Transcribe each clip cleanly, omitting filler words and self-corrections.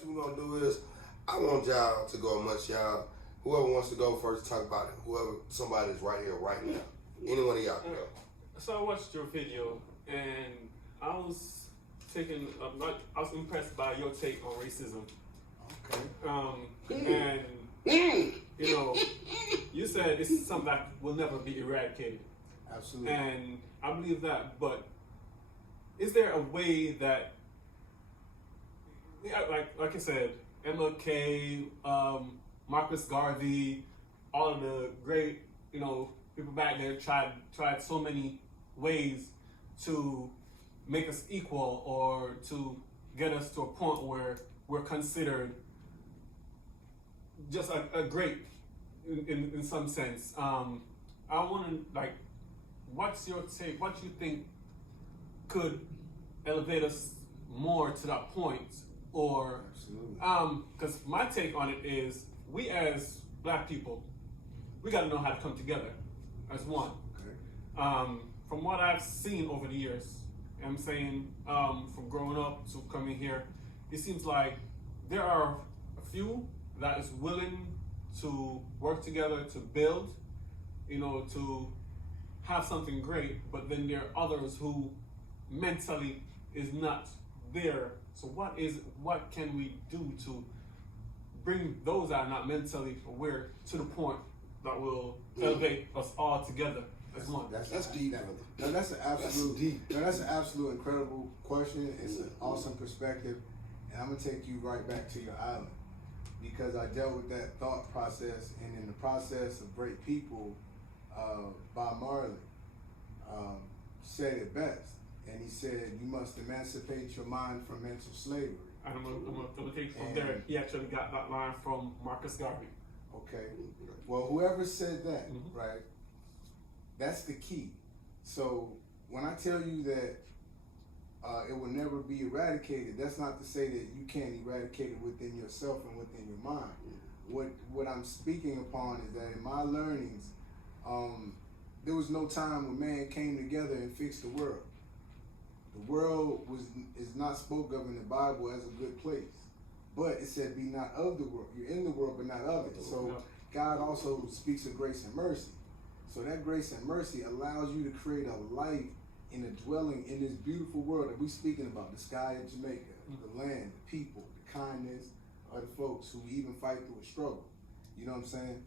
next we're gonna do is I want y'all to go amongst y'all. Whoever wants to go first, talk about it. Whoever, somebody's right here, right now. Any one of y'all can go. So I watched your video and I was impressed by your take on racism. Okay. And you know, you said it's something that will never be eradicated. Absolutely. And I believe that, but is there a way that, like I said, MLK, Marcus Garvey, all of the great, people back there tried so many ways to make us equal or to get us to a point where we're considered just a great in some sense. I want to what's your take? What you think could elevate us more to that point? Or because my take on it is, we as Black people, we got to know how to come together as one. Okay. From what I've seen over the years, I'm saying from growing up to coming here, it seems like there are a few that is willing to work together to build, to have something great, but then there are others who mentally is not there. So what can we do to bring those that are not mentally aware to the point that will elevate us all together as one? That's deep, brother. No, that's an absolute that's an absolute incredible question. It's an awesome perspective, and I'm gonna take you right back to your island, because I dealt with that thought process, and in the process of Great People, Bob Marley said it best, and he said, "You must emancipate your mind from mental slavery." And I'm gonna take from there. He actually got that line from Marcus Garvey. Okay. Well, whoever said that, Mhm. right? That's the key. So when I tell you that it will never be eradicated, that's not to say that you can't eradicate it within yourself and within your mind. What I'm speaking upon is that in my learnings, there was no time when man came together and fixed the world. The world is not spoke of in the Bible as a good place, but it said, "Be not of the world." You're in the world, but not of it. So God also speaks of grace and mercy. So that grace and mercy allows you to create a life in a dwelling in this beautiful world that we're speaking about, the sky of Jamaica, the land, the people, the kindness of the folks who even fight through a struggle. You know what I'm saying?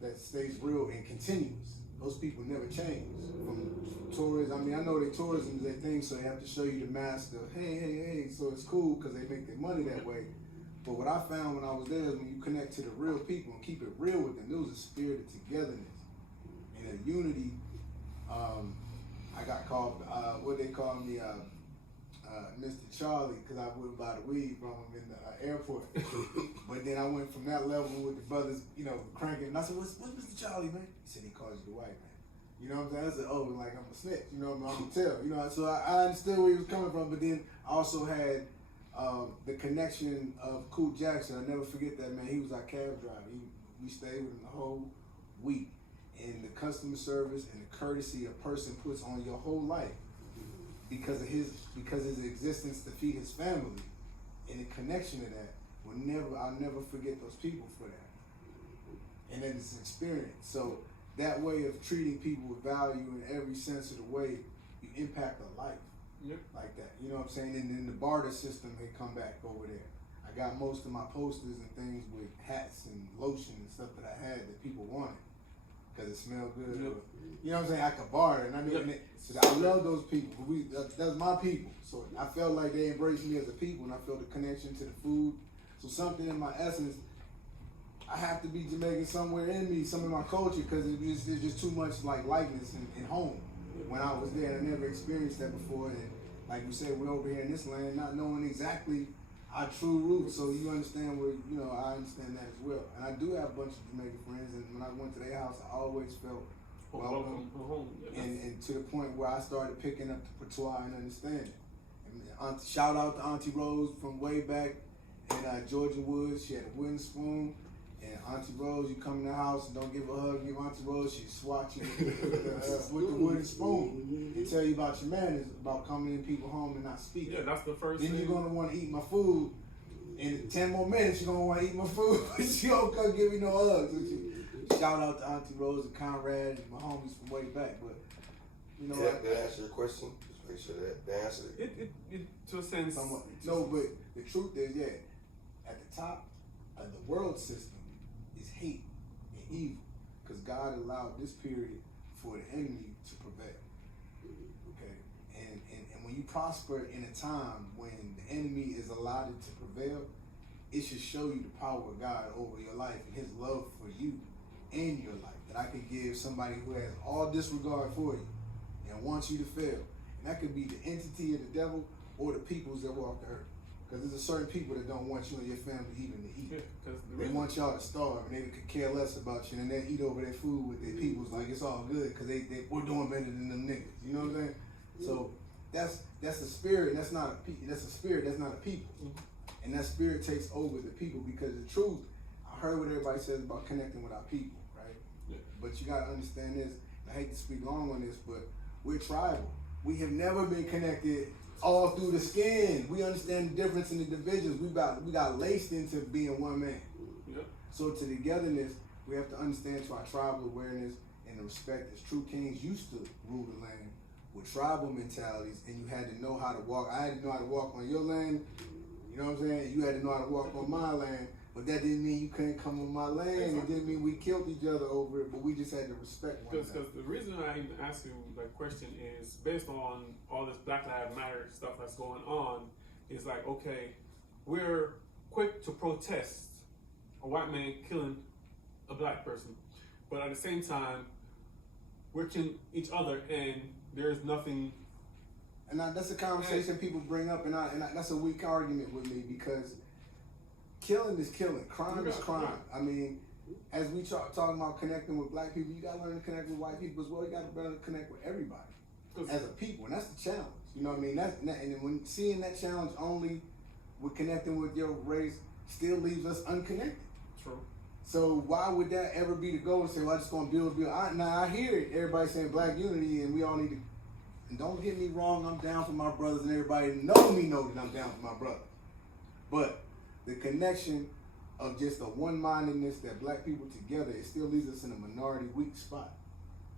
That stays real and continuous. Those people never change. From tourists, I know tourism is their thing, so they have to show you the mask of, hey, so it's cool because they make their money that way. But what I found when I was there is when you connect to the real people and keep it real with them, there was a spirit of togetherness and a unity. I got called, what they call me, Mr. Charlie, because I would buy the weed from him in the airport. But then I went from that level with the brothers, cranking. And I said, what's Mr. Charlie, man? He said, he calls you the white man. You know what I'm saying? I said, oh, like I'm a snitch. I'm gonna tell. So I understood where he was coming from. But then I also had the connection of Cool Jackson. I never forget that, man. He was our cab driver. We stayed with him the whole week. And the customer service and the courtesy a person puts on your whole life because of his existence to feed his family, and the connection to that I'll never forget those people for that. And then it's an experience. So that way of treating people with value in every sense of the way, you impact a life. Yep. Like that. You know what I'm saying? And then the barter system had come back over there. I got most of my posters and things with hats and lotion and stuff that I had that people wanted. Because it smelled good. Yep. You know what I'm saying? I could barter. And I knew so I love those people. That's my people. So I felt like they embraced me as a people, and I felt the connection to the food. So something in my essence, I have to be Jamaican somewhere in me, some of my culture, because there's just too much likeness in home. When I was there, I never experienced that before. And like you said, we're over here in this land not knowing exactly our true roots, so you understand where, I understand that as well. And I do have a bunch of Jamaican friends, and when I went to their house, I always felt welcome. And to the point where I started picking up the patois and understanding. And shout out to Auntie Rose from way back in Georgia Woods. She had a wooden spoon. And Auntie Rose, you come in the house and don't give her a hug, give Auntie Rose, she swat you with the wooden spoon and tell you about your manners, about coming in people's home and not speaking. Yeah, that's the first then thing. You're going to want to eat my food In 10 more minutes, you're gonna want to eat my food. She don't come give me no hugs. Shout out to Auntie Rose and Conrad and my homies from way back. But you know, Did that answer your question? Just make sure that answered it. It to a sense. Somewhat. No, but the truth is, yeah, at the top of the world system is hate and evil, because God allowed this period for the enemy to prevail. Okay, and when you prosper in a time when the enemy is allowed to prevail, it should show you the power of God over your life and His love for you and your life. That I could give somebody who has all disregard for you and wants you to fail. And that could be the entity of the devil or the peoples that walk the earth. Because there's a certain people that don't want you and your family even to eat. Yeah, they want y'all to starve, and they could care less about you, and they eat over their food with their peoples like it's all good because we're doing better than them niggas. You know what I'm saying? So that's a spirit. That's not a spirit. That's not a people. And that spirit takes over the people, because the truth, I heard what everybody says about connecting with our people, right? Yeah. But you got to understand this. I hate to speak long on this, but we're tribal. We have never been connected all through the skin. We understand the difference in the divisions. We got laced into being one man. Yep. So to togetherness, we have to understand to our tribal awareness and the respect as true kings used to rule the land with tribal mentalities, and you had to know how to walk. I had to know how to walk on your land. You know what I'm saying? You had to know how to walk on my land, but that didn't mean you couldn't come on my land. It didn't mean we killed each other over it, but we just had to respect one another. Because the reason I even asked you that question is based on all this Black Lives Matter stuff that's going on. Is like, okay, we're quick to protest a white man killing a black person, but at the same time, we're killing each other, and there's nothing. And that's a conversation people bring up, and that's a weak argument with me, because killing is killing, crime is crime. Right. I mean, as we talking about connecting with black people, you got to learn to connect with white people as well. You got to learn to connect with everybody as a people, and that's the challenge. You know what I mean? And when seeing that challenge only with connecting with your race still leaves us unconnected. True. So why would that ever be the goal? To say, well, I'm just gonna build. Now I hear it. Everybody saying black unity, and we all need to. And don't get me wrong, I'm down for my brothers, and everybody know that I'm down for my brothers. But the connection of just the one-mindedness that black people together, it still leaves us in a minority weak spot.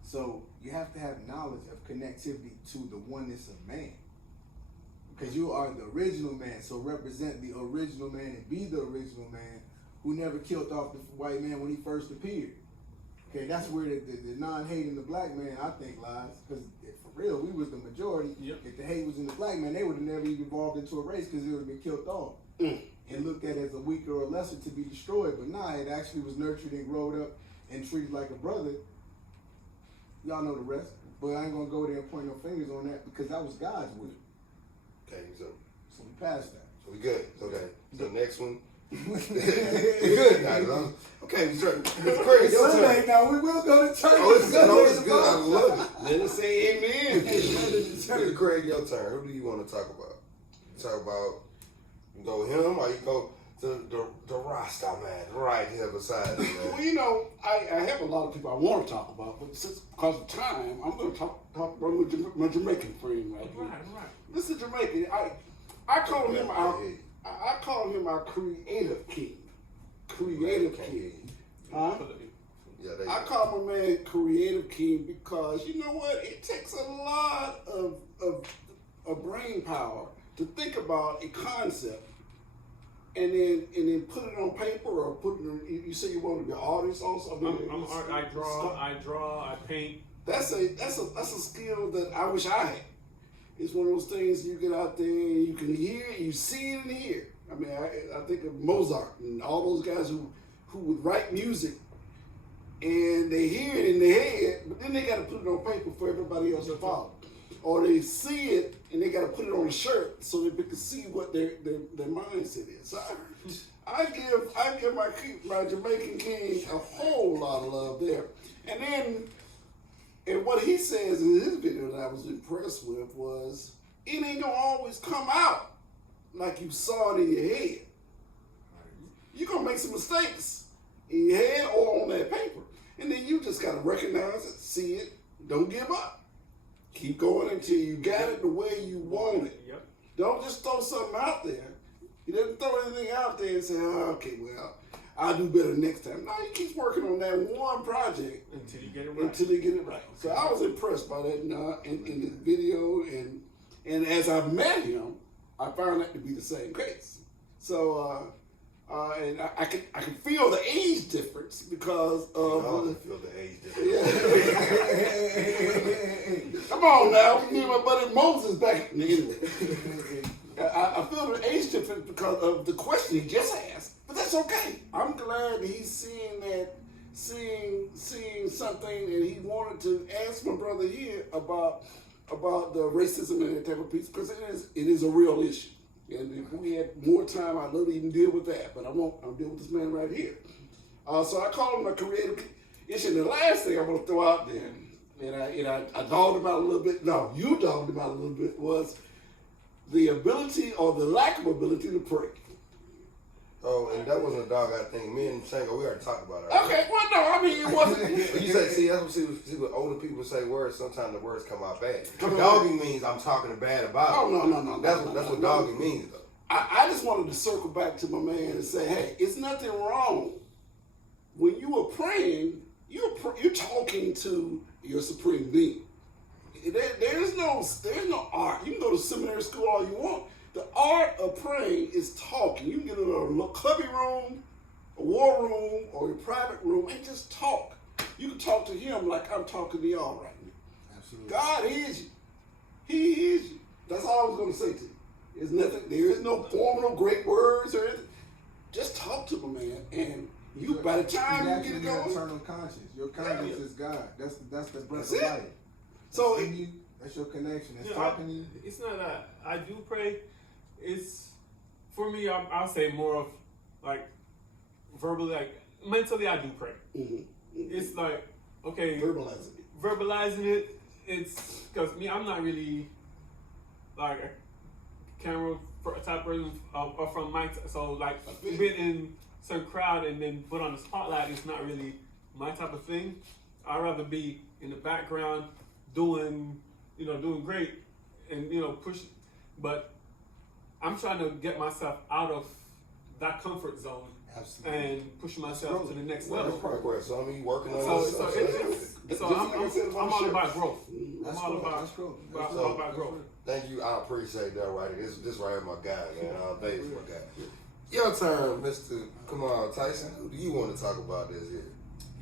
So you have to have knowledge of connectivity to the oneness of man. Because you are the original man, so represent the original man and be the original man who never killed off the white man when he first appeared. Okay, that's where the non-hating the black man, I think, lies. Because for real, we was the majority. Yep. If the hate was in the black man, they would have never even evolved into a race, because it would have been killed off. And looked at as a weaker or lesser to be destroyed. But nah, it actually was nurtured and growed up and treated like a brother. Y'all know the rest. But I ain't going to go there and point no fingers on that, because that was God's will. Okay, so we passed that. we good. Okay, so next one. we good now. Okay, sure. It's crazy. Your turn. Now we will go to church. Oh, it's good. I love it. Let us say amen. Mr. Craig, your turn. Who do you want to talk about? Talk about, you go him, or you go to the Rasta man right here beside him, man. Well, you know, I have a lot of people I want to talk about, but since because of time, I'm going to talk about my Jamaican friend right here. Right. Mr. Jamaican, I call him our creative king. Creative king. Huh? Yeah, I call my man creative king because, you know what, it takes a lot of brain power to think about a concept and then put it on paper, or put it in, you say you want to be an artist also? I'm art, I draw, I paint. That's a skill that I wish I had. It's one of those things you get out there and you can hear, you see it and hear. I mean, I think of Mozart and all those guys who would write music and they hear it in their head, but then they got to put it on paper for everybody else to follow. Or they see it and they got to put it on a shirt so that they can see what their mindset is. So I give my Jamaican king a whole lot of love there. And then, and what he says in his video that I was impressed with was, it ain't gonna always come out like you saw it in your head. You're gonna make some mistakes in your head or on that paper. And then you just gotta recognize it, see it, don't give up. Keep going until you got it the way you want it. Yep. Don't just throw something out there. He doesn't throw anything out there and say, oh, okay, well, I'll do better next time. No, he keeps working on that one project Until you get it right. until he get it right. So I was impressed by that in this video, and as I met him, I found that to be the same case. So and I can feel the age difference because of. I can feel the age difference. Yeah. Come on now, me and my buddy Moses back. Anyway, I feel the age difference because of the question he just asked, but that's okay. I'm glad that he's seeing something, and he wanted to ask my brother here about the racism and that type of piece, because it is a real issue. And if we had more time, I'd love to even deal with that, but I won't. I'll deal with this man right here. So I call him a creative issue. And the last thing I want to throw out there, and I dogged about a little bit. No, you dogged about a little bit, was the ability or the lack of ability to pray. Oh, and that wasn't a dog I think. Me and Shango, we already talked about it. Okay, well, no, I mean, it wasn't. But you say, see, that's what see when older people say words, sometimes the words come out bad. Dogging means I'm talking bad about Oh, it. no. That's what dogging means, though. I just wanted to circle back to my man and say, hey, it's nothing wrong. When you are praying, you're talking to your supreme being. There's no art. You can go to seminary school all you want. The art of praying is talking. You can get in a clubby room, a war room, or a private room and just talk. You can talk to him like I'm talking to y'all right now. Absolutely. God hears you. He hears you. That's all I was going to say to you. There's nothing. There is no formal great words or anything. Just talk to my man, and you. By the time you get it your going, eternal conscience. Your conscience is God. That's the breath That's of it. life. So That's in you. That's your connection. It's Yeah, talking to you. It's not that I do pray. It's for me. I'll say more of like verbally, like mentally. I do pray. It's like okay, verbalizing it. It's because me. I'm not really like a camera type person or from my so like being in some crowd and then put on the spotlight is not really my type of thing. I'd rather be in the background doing great and push, but I'm trying to get myself out of that comfort zone. Absolutely. And push myself to the next Well, that's level. progress. So I mean, you working on So yourself. I'm all about growth. That's I'm all cool. about That's cool. all about growth. Thank you. I appreciate that right here. This right here, my guy, man. All day is my guy. Your turn, Mr. Kamal Tyson. Who do you want to talk about this here?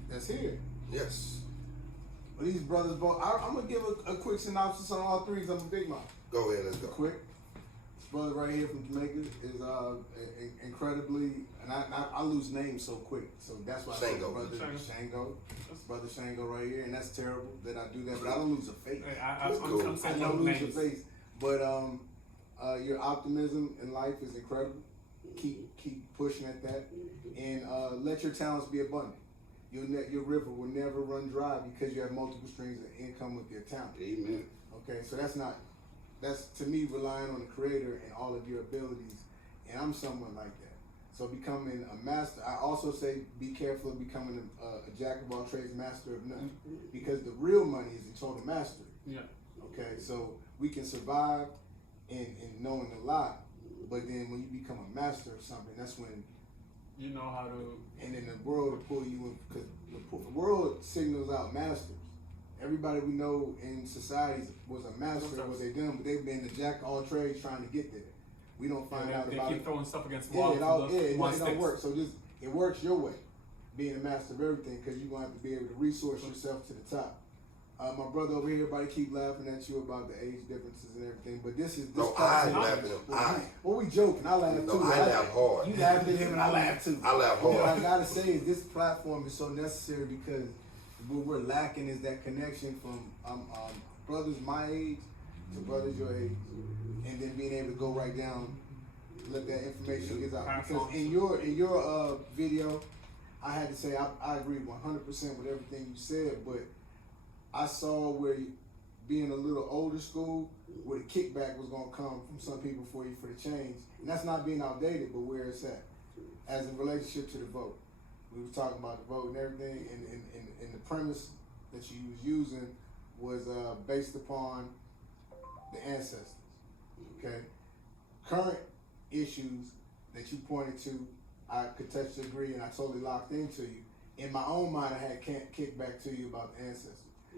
That's here. Yes. Well, these brothers both. I'm gonna give a quick synopsis on all three. 'Cause I'm a big mouth. Go ahead. Let's go. Quick. This brother right here from Jamaica is incredibly, and I lose names so quick, so that's why Shango. I say brother Shango. That's brother Shango right here, and that's terrible that I do that, but I don't lose a face. Hey, That's I'm cool. I saying don't no lose your names. face, but your optimism in life is incredible. Keep pushing at that, and let your talents be abundant. Your river will never run dry because you have multiple streams of income with your talent. amen. Okay, so that's to me relying on the creator and all of your abilities, and I'm someone like that. So becoming a master, I also say be careful of becoming a jack of all trades, master of none, because the real money is in total mastery. Yeah. Okay, so we can survive in knowing a lot, but then when you become a master of something, that's when You know how to. and then the world will pull you in, because the world signals out masters. Everybody we know in society was a master of what they done, but they've been the jack of all trades trying to get there. We don't find out They about keep it. throwing stuff against the Yeah, wall. it don't work. So just it works your way, being a master of everything, because you're gonna have to be able to resource yourself to the top. My brother over here, everybody keep laughing at you about the age differences and everything, but this is this. No, I laugh at him. Well, we joking. I laugh No, too. I laugh hard. You laughed at him, and I laugh too. I laugh What I hard. gotta say is this platform is so necessary because what we're lacking is that connection from brothers my age to brothers your age, and then being able to go right down, let that information get out. Because in your video, I had to say I agree 100% with everything you said, but I saw where being a little older school, where the kickback was gonna come from some people for the change, and that's not being outdated, but where it's at, as in relationship to the vote. We were talking about the vote and everything, and the premise that you was using was based upon the ancestors. Okay, current issues that you pointed to, I could touch the agree, and I totally locked into you. In my own mind, I had kicked back to you about the ancestors.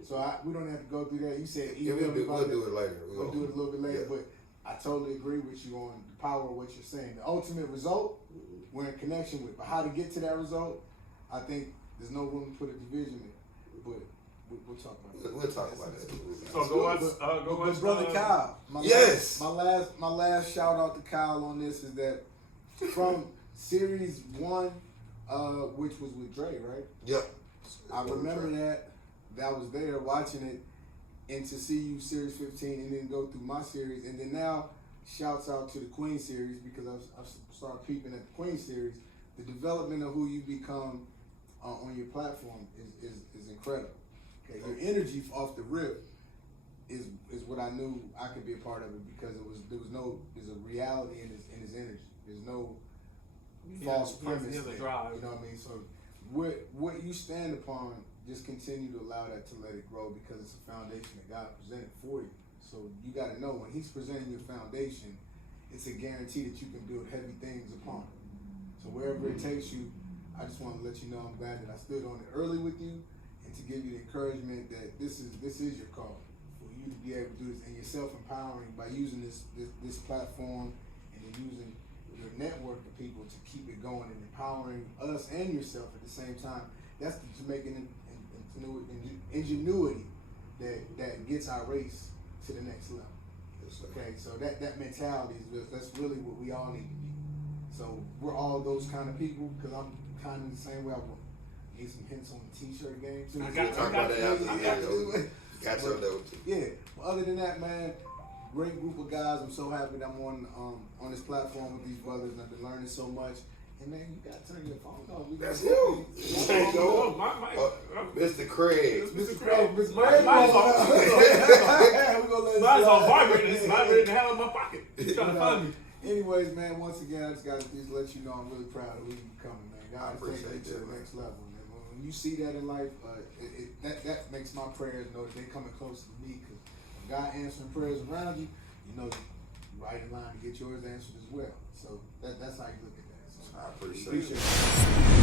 So we don't have to go through that. You said Yeah, we'll do it later. We'll do it a little bit later, Yeah. but I totally agree with you on the power of what you're saying. The ultimate result, we're in connection with. But how to get to that result, I think there's no room to put a division in. But we'll talk about that. We'll talk about that. So go watch, brother Kyle. Yes. My last shout out to Kyle on this is that from series 1, which was with Dre, right? Yep. I remember that I was there watching it, and to see you series 15 and then go through my series, and then now shouts out to the Queen series, because I've started peeping at the Queen series. The development of who you become on your platform is incredible. Okay, your energy off the rip is what I knew I could be a part of it, because there's a reality in his energy. There's no false premise. He has a there, drive. you know what I mean? So what you stand upon, just continue to allow that to let it grow, because it's a foundation that God presented for you. So you got to know, when He's presenting your foundation, it's a guarantee that you can build heavy things upon it. So wherever it takes you, I just want to let you know I'm glad that I stood on it early with you, and to give you the encouragement that this is your call, for you to be able to do this, and you're self-empowering by using this platform, and then using your network of people to keep it going and empowering us and yourself at the same time. That's the Jamaican ingenuity that gets our race to the next level. Okay, so that mentality that's really what we all need to be. So we're all those kind of people, because I'm kind of the same way. I want need some hints on the t-shirt game too. I got Talk about that after I the got video. Got your level too. Yeah, but other than that, man, great group of guys. I'm so happy that I'm on this platform with these brothers, and I've been learning so much. And man, you gotta turn your phone off. That's him. Shango. Mr. Craig. Mr. Craig, Mr. Craig. Mine's Mine's on vibrating. It's vibrating the hell in my pocket. He's trying to find me. Anyways, man, once again, I just got to let you know I'm really proud of who you becoming, man. God is taking you to the next level. Man. When you see that in life, that makes my prayers know that they're coming closer to me. Because if God answering prayers around you, you know you're right in line to get yours answered as well. So that's how you look at that. So I appreciate it.